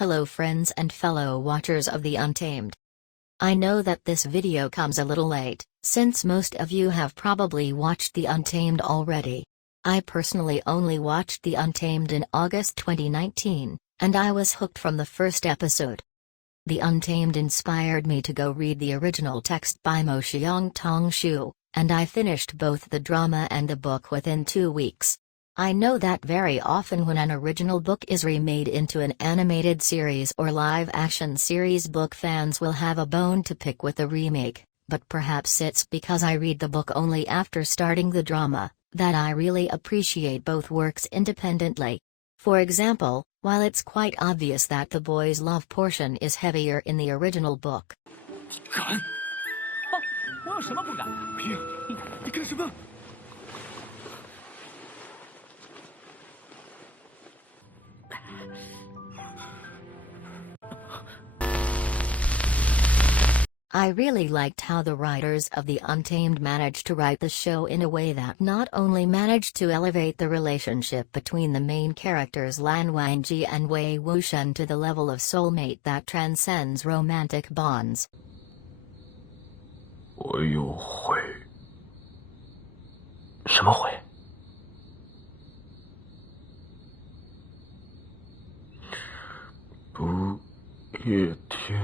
Hello friends and fellow watchers of the Untamed. I know that this video comes a little late, since most of you have probably watched the Untamed already. I personally only watched the Untamed in August 2019, and I was hooked from the first episode. The Untamed inspired me to go read the original text by wangxiao Shu, and I finished both the drama and the book within 2 weeks. I know that very often when an original book is remade into an animated series or live-action series, book fans will have a bone to pick with the remake, but perhaps it's because I read the book only after starting the drama, that I really appreciate both works independently. For example, while it's quite obvious that the boys' love portion is heavier in the original book. I really liked how the writers of The Untamed managed to write the show in a way that not only managed to elevate the relationship between the main characters Lan Wangji and Wei Wuxian to the level of soulmate that transcends romantic bonds. 我有悔。什么悔？不，夜天。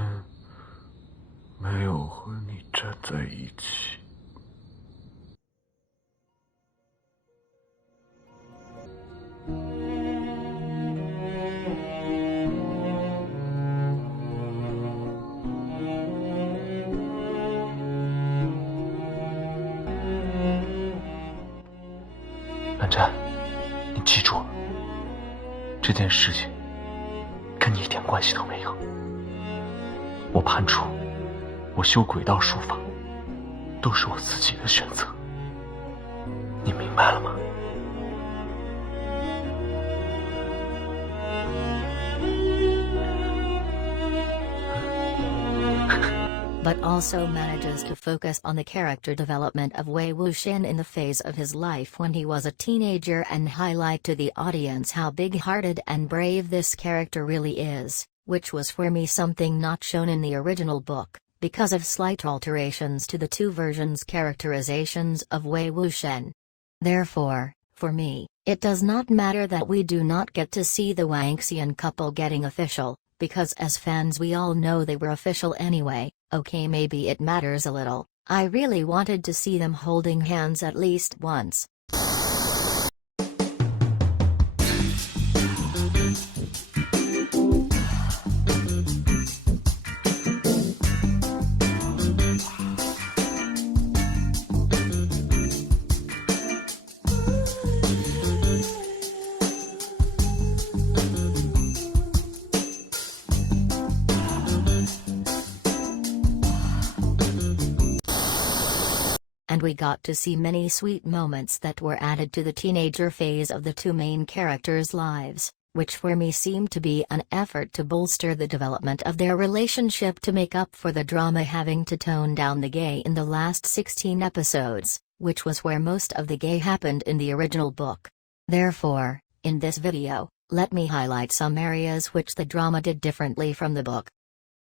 没有和你站在一起。蓝湛，你记住了，这件事情跟你一点关系都没有。我叛出。 我修轨道术法，都是我自己的选择，你明白了吗？ But also manages to focus on the character development of Wei Wuxian in the phase of his life when he was a teenager and highlight to the audience how big-hearted and brave this character really is, which was for me something not shown in the original book, because of slight alterations to the two versions' characterizations of Wei Wuxian. Therefore, for me, it does not matter that we do not get to see the wangxiao couple getting official, because as fans we all know they were official anyway. Okay, maybe it matters a little. I really wanted to see them holding hands at least once. And we got to see many sweet moments that were added to the teenager phase of the two main characters' lives, which for me seemed to be an effort to bolster the development of their relationship to make up for the drama having to tone down the gay in the last 16 episodes, which was where most of the gay happened in the original book. Therefore, in this video, let me highlight some areas which the drama did differently from the book.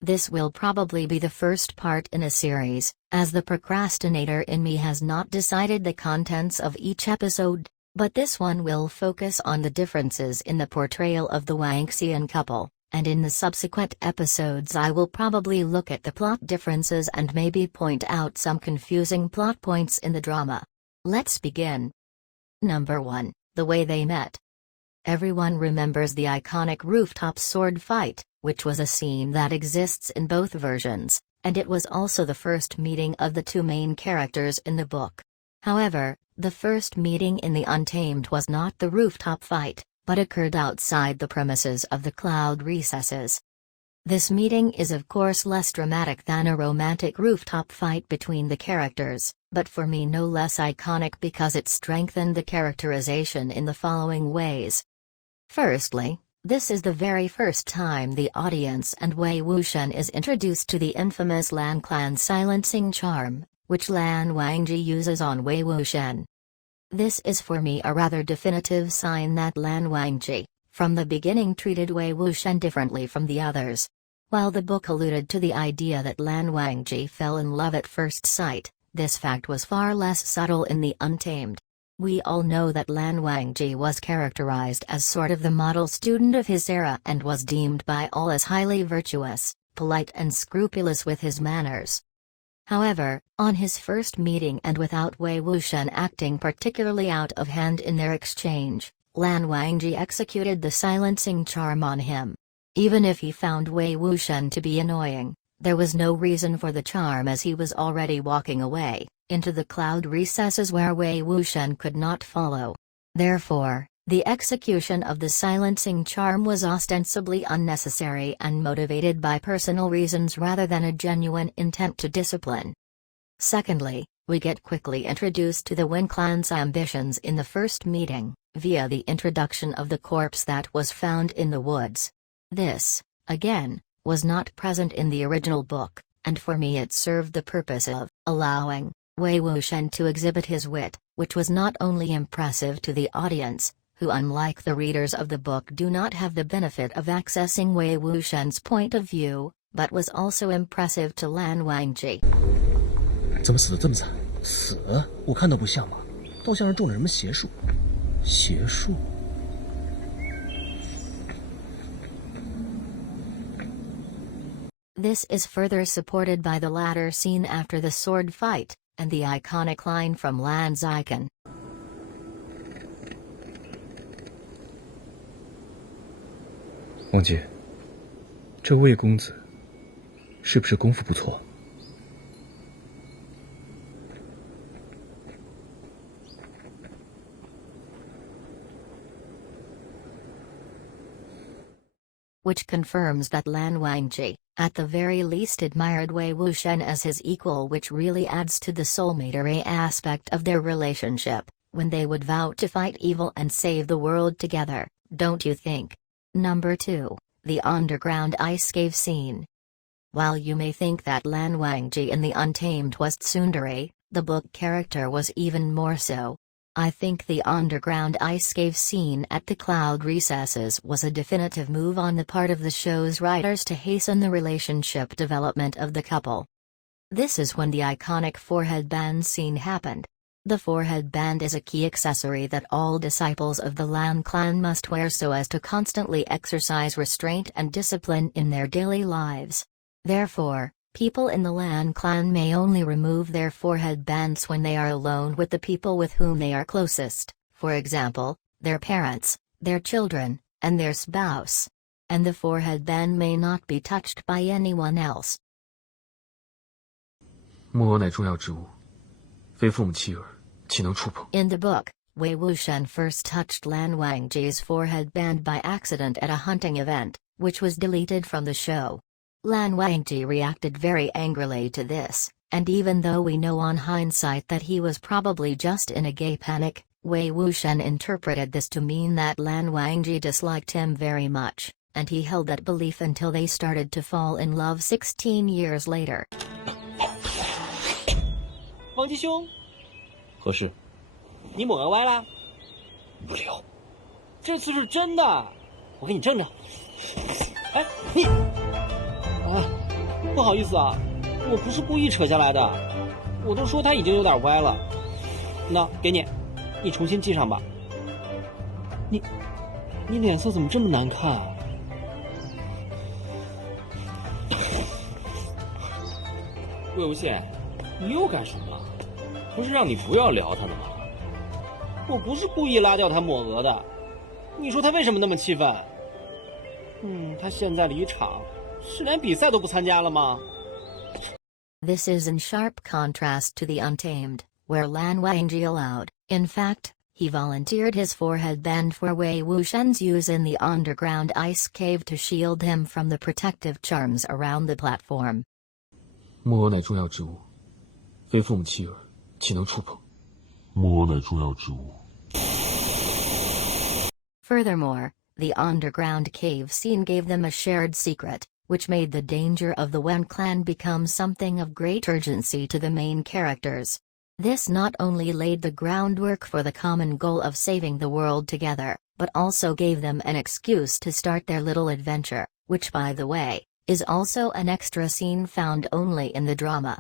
This will probably be the first part in a series, as the procrastinator in me has not decided the contents of each episode, but this one will focus on the differences in the portrayal of the wangxiao couple, and in the subsequent episodes I will probably look at the plot differences and maybe point out some confusing plot points in the drama. Let's begin. Number 1, the way they met. Everyone remembers the iconic rooftop sword fight, which was a scene that exists in both versions, and it was also the first meeting of the two main characters in the book. However, the first meeting in the Untamed was not the rooftop fight, but occurred outside the premises of the cloud recesses. This meeting is of course less dramatic than a romantic rooftop fight between the characters, but for me no less iconic because it strengthened the characterization in the following ways. Firstly, this is the very first time the audience and Wei Wuxian is introduced to the infamous Lan Clan silencing charm, which Lan Wangji uses on Wei Wuxian. This is for me a rather definitive sign that Lan Wangji, from the beginning treated Wei Wuxian differently from the others. While the book alluded to the idea that Lan Wangji fell in love at first sight, this fact was far less subtle in the Untamed. We all know that Lan Wangji was characterized as sort of the model student of his era and was deemed by all as highly virtuous, polite and scrupulous with his manners. However, on his first meeting and without Wei Wuxian acting particularly out of hand in their exchange, Lan Wangji executed the silencing charm on him. Even if he found Wei Wuxian to be annoying, there was no reason for the charm as he was already walking away, into the cloud recesses where Wei Wuxian could not follow. Therefore, the execution of the silencing charm was ostensibly unnecessary and motivated by personal reasons rather than a genuine intent to discipline. Secondly, we get quickly introduced to the Wen clan's ambitions in the first meeting, via the introduction of the corpse that was found in the woods. This, again, was not present in the original book, and for me it served the purpose of allowing Wei Wuxian to exhibit his wit, which was not only impressive to the audience, who unlike the readers of the book do not have the benefit of accessing Wei Wuxian's point of view, but was also impressive to Lan Wangji. 怎么死得这么惨？死？我看都不像吧，倒像是中了什么邪术。邪术？ This is further supported by the latter scene after the sword fight, and the iconic line from Lan's icon. 王姐，这魏公子是不是功夫不错？ Which confirms that Lan Wangji, at the very least admired Wei Wuxian as his equal, which really adds to the soulmatery aspect of their relationship, when they would vow to fight evil and save the world together, don't you think? Number 2, the underground ice cave scene. While you may think that Lan Wangji in the Untamed was tsundere, the book character was even more so. I think the underground ice cave scene at the cloud recesses was a definitive move on the part of the show's writers to hasten the relationship development of the couple. This is when the iconic forehead band scene happened. The forehead band is a key accessory that all disciples of the Lan clan must wear so as to constantly exercise restraint and discipline in their daily lives. Therefore, people in the Lan clan may only remove their forehead bands when they are alone with the people with whom they are closest, for example, their parents, their children, and their spouse. And the forehead band may not be touched by anyone else. 木偶乃重要之物，非父母妻儿，岂能触碰？ In the book, Wei Wuxian first touched Lan Wangji's forehead band by accident at a hunting event, which was deleted from the show. Lan Wangji reacted very angrily to this, and even though we know on hindsight that he was probably just in a gay panic, Wei Wuxian interpreted this to mean that Lan Wangji disliked him very much, and he held that belief until they started to fall in love 16 years later. 王吉兄，何事？你抹额歪了？不聊。这次是真的，我给你正着。哎，你。 啊，不好意思啊，我不是故意扯下来的，我都说它已经有点歪了。那给你，你重新系上吧。你脸色怎么这么难看啊？魏无羡，你又干什么了？不是让你不要聊他的吗？我不是故意拉掉他抹额的，你说他为什么那么气愤？他现在离场。 是连比赛都不参加了吗？ This is in sharp contrast to the Untamed, where Lan Wangji allowed, in fact, he volunteered his forehead band for Wei Wuxian's use in the underground ice cave to shield him from the protective charms around the platform. 木偶乃重要之物，非父母妻儿，岂能触碰？木偶乃重要之物。 Furthermore, the underground cave scene gave them a shared secret, which made the danger of the Wen clan become something of great urgency to the main characters. This not only laid the groundwork for the common goal of saving the world together, but also gave them an excuse to start their little adventure, which by the way, is also an extra scene found only in the drama.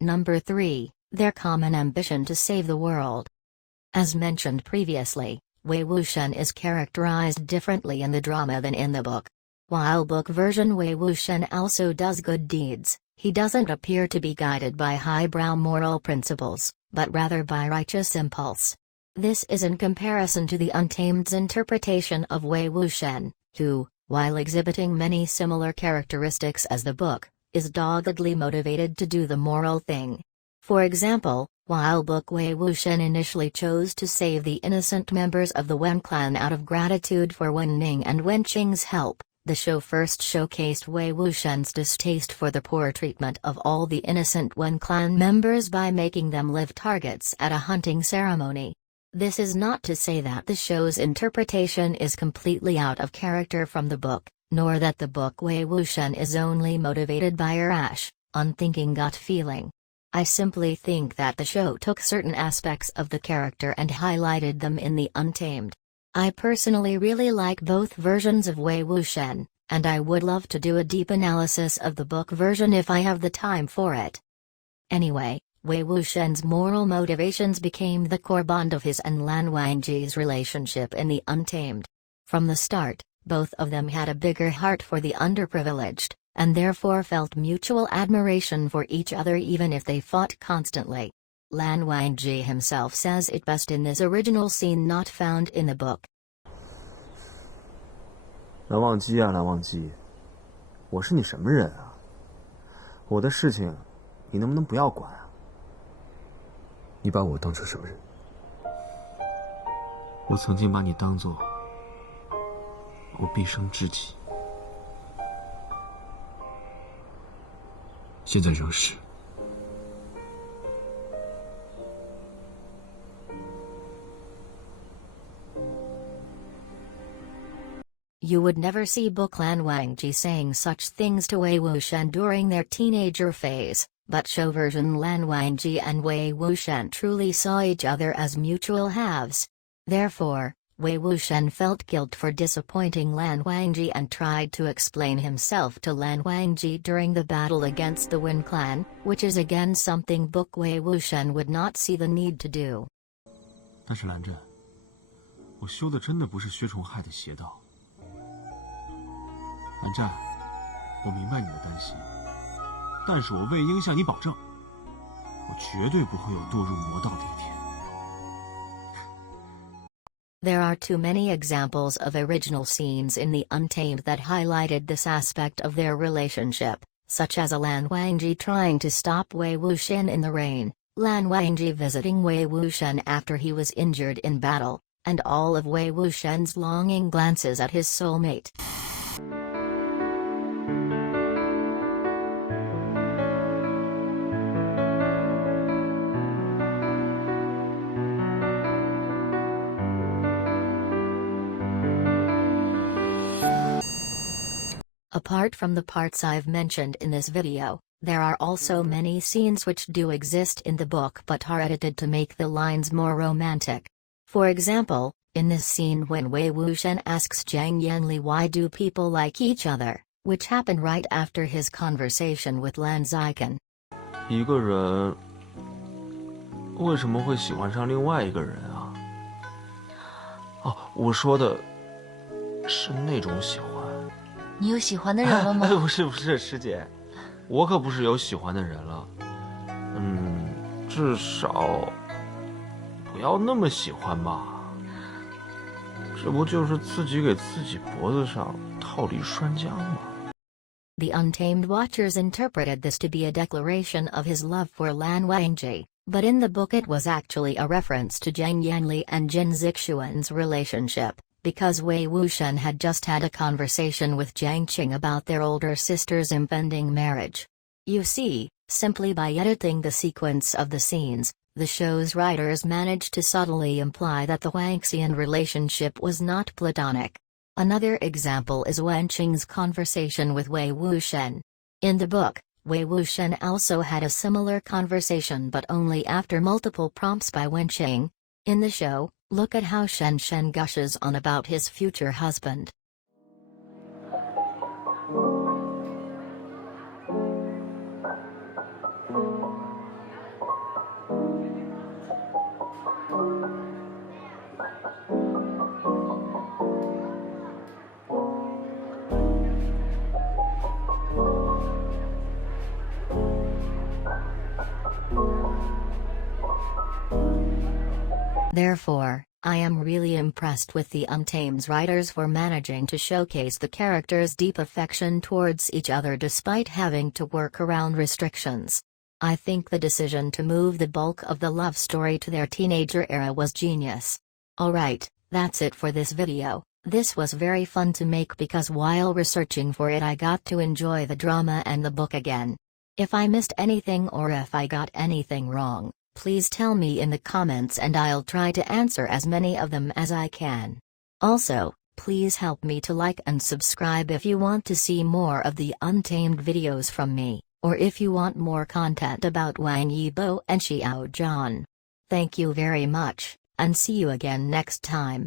Number 3, their common ambition to save the world. As mentioned previously, Wei Wuxian is characterized differently in the drama than in the book. While book version Wei Wuxian also does good deeds, he doesn't appear to be guided by highbrow moral principles, but rather by righteous impulse. This is in comparison to the Untamed's interpretation of Wei Wuxian, who, while exhibiting many similar characteristics as the book, is doggedly motivated to do the moral thing. For example, while book Wei Wuxian initially chose to save the innocent members of the Wen clan out of gratitude for Wen Ning and Wen Qing's help, the show first showcased Wei Wuxian's distaste for the poor treatment of all the innocent Wen clan members by making them live targets at a hunting ceremony. This is not to say that the show's interpretation is completely out of character from the book, nor that the book Wei Wuxian is only motivated by a rash, unthinking gut feeling. I simply think that the show took certain aspects of the character and highlighted them in the Untamed. I personally really like both versions of Wei Wuxian, and I would love to do a deep analysis of the book version if I have the time for it. Anyway, Wei Wuxian's moral motivations became the core bond of his and Lan Wangji's relationship in the Untamed. From the start, both of them had a bigger heart for the underprivileged, and therefore felt mutual admiration for each other even if they fought constantly. Lan Wangji himself says it best in this original scene not found in the book. 蓝忘机啊，蓝忘机，我是你什么人啊？我的事情，你能不能不要管啊？你把我当成什么人？我曾经把你当作我毕生知己，现在仍是。You would never see book Lan Wangji saying such things to Wei Wuxian during their teenager phase, but show version Lan Wangji and Wei Wuxian truly saw each other as mutual halves. Therefore, Wei Wuxian felt guilt for disappointing Lan Wangji and tried to explain himself to Lan Wangji during the battle against the Wen clan, which is again something book Wei Wuxian would not see the need to do. 但是蓝湛，我修的真的不是薛崇害的邪道。蓝湛，我明白你的担心，但是我魏婴向你保证，我绝对不会有堕入魔道的一天。There are too many examples of original scenes in the Untamed that highlighted this aspect of their relationship, such as a Lan Wangji trying to stop Wei Wuxian in the rain, Lan Wangji visiting Wei Wuxian after he was injured in battle, and all of Wei Wuxian's longing glances at his soulmate. Apart from the parts I've mentioned in this video, there are also many scenes which do exist in the book but are edited to make the lines more romantic. For example, in this scene when Wei Wuxian asks Zhang Yanli why do people like each other, which happened right after his conversation with Lan Zikan. 一个人为什么会喜欢上另外一个人啊？哦，我说的是那种喜欢。你有喜欢的人了吗？不是，师姐，我可不是有喜欢的人了。至少不要那么喜欢吧。这不就是自己给自己脖子上套粒栓浆吗？ The Untamed watchers interpreted this to be a declaration of his love for Lan Wangji, but in the book it was actually a reference to Zhang Yanli and Jin Zixuan's relationship, because Wei Wuxian had just had a conversation with Jiang Qing about their older sister's impending marriage. You see, simply by editing the sequence of the scenes, the show's writers managed to subtly imply that the Wangxian relationship was not platonic. Another example is Wen Qing's conversation with Wei Wuxian. In the book, Wei Wuxian also had a similar conversation but only after multiple prompts by Wen Qing. In the show, look at how Shen Shen gushes on about his future husband. Therefore, I am really impressed with the Untamed's writers for managing to showcase the characters' deep affection towards each other despite having to work around restrictions. I think the decision to move the bulk of the love story to their teenager era was genius. Alright, that's it for this video. This was very fun to make because while researching for it I got to enjoy the drama and the book again. If I missed anything or if I got anything wrong, please tell me in the comments and I'll try to answer as many of them as I can. Also, please help me to like and subscribe if you want to see more of the Untamed videos from me, or if you want more content about Wang Yibo and Xiao Zhan. Thank you very much, and see you again next time.